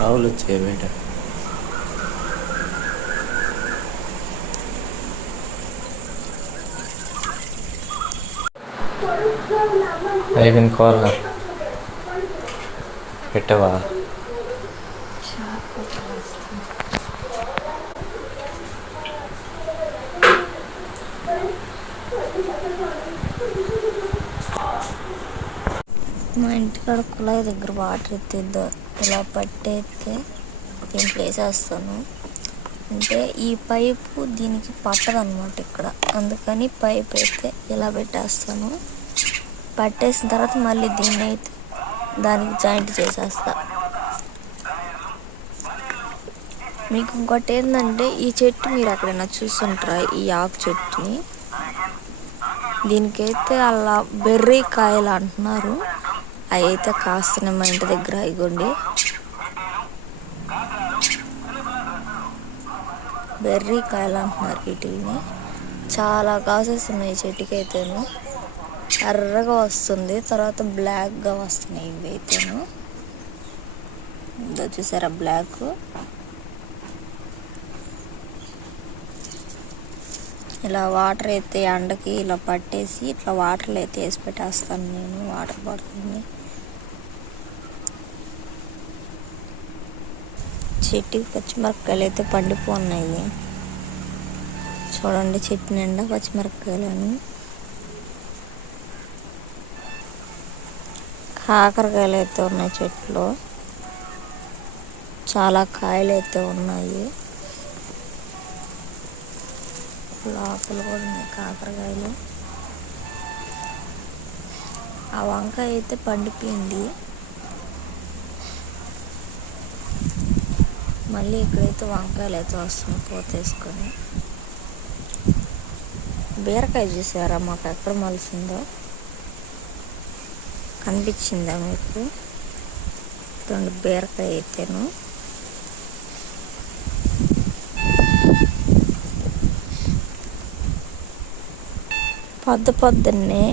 ఆవులు వచ్చాయి బయట. అయిపోయింది కూర పెట్టవా? మా ఇంటికాడ కుళాయి దగ్గర వాటర్ ఎత్తిద్దా ఇలా పట్టేస్తే దీంట్లో వేసేస్తాను. అంటే ఈ పైపు దీనికి పట్టదనమాట ఇక్కడ, అందుకని పైప్ అయితే ఇలా పెట్టేస్తాను. పట్టేసిన తర్వాత మళ్ళీ దీన్ని అయితే దానికి జాయింట్ చేసేస్తా. మీకు ఇంకోటి ఏంటంటే, ఈ చెట్టు మీరు ఎక్కడైనా చూస్తుంటారా? ఈ ఆకు చెట్టుని దీనికైతే అలా బెర్రీ కాయలు అంటున్నారు. అవి అయితే కాస్తున్నాయి మా ఇంటి దగ్గర. ఇగోండి బెర్రీ కాయలు అంటున్నారు వీటిని. చాలా కాసేస్తున్నాయి చెట్టుకి అయితేను. ఎర్రగా వస్తుంది, తర్వాత బ్లాక్గా వస్తున్నాయి ఇవి అయితేను. ఇదో చూసారా బ్లాక్. ఇలా వాటర్ అయితే ఎండకి ఇలా పట్టేసి ఇట్లా వాటర్లో అయితే వేసి పెట్టేస్తాను నేను, వాటర్ బాటిల్ని. చెట్టుకి పచ్చిమిరపకాయలు అయితే పండిపోన్నాయి. చూడండి చెట్టు నిండా పచ్చిమిరపకాయలని. కాకరకాయలు అయితే ఉన్నాయి చెట్లో, చాలా కాయలు అయితే ఉన్నాయి. లోపల కూడా ఉన్నాయి కాకరకాయలు. ఆ వంకాయ అయితే పండిపోయింది. మళ్ళీ ఇక్కడైతే వంకాయలు అయితే వస్తున్నాయి పోతేసుకొని. బీరకాయ చూసారా మాకు ఎక్కడ మలిసిందో? కనిపించిందా మీకు? రెండు బీరకాయ అయితేను. పొద్దున్నే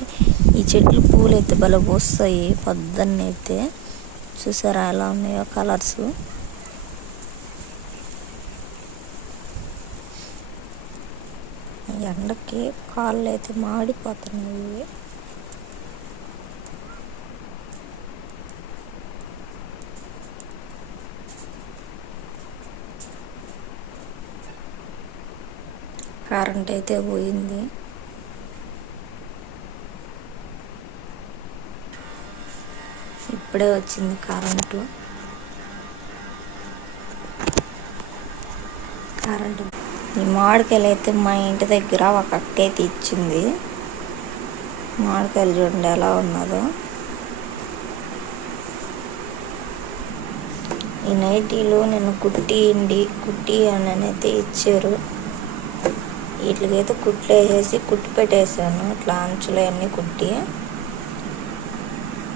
ఈ చెట్లు పూలు అయితే భలే పూస్తాయి పొద్దున్నే అయితే. చూసారా ఎలా ఉన్నాయో కలర్స్. ఎండకి కాళ్ళు అయితే మాడిపోతున్నాయి. కరెంట్ అయితే పోయింది. ఇప్పుడే వచ్చింది కరెంటు. ఈ మామిడికాయలు అయితే మా ఇంటి దగ్గర ఒక అక్క అయితే ఇచ్చింది. మామిడికాయలు చూడండి ఎలా ఉన్నదో. ఈ నైటీలు నేను కుట్టి అని అయితే ఇచ్చారు. వీటికైతే కుట్లు వేసేసి కుట్టి పెట్టేసాను, ఇట్లా అంచులు అన్నీ కుట్టి.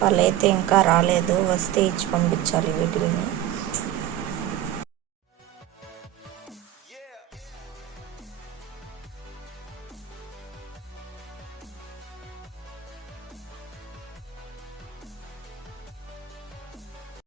వాళ్ళైతే ఇంకా రాలేదు, వస్తే ఇచ్చి పంపించాలి వీటిని.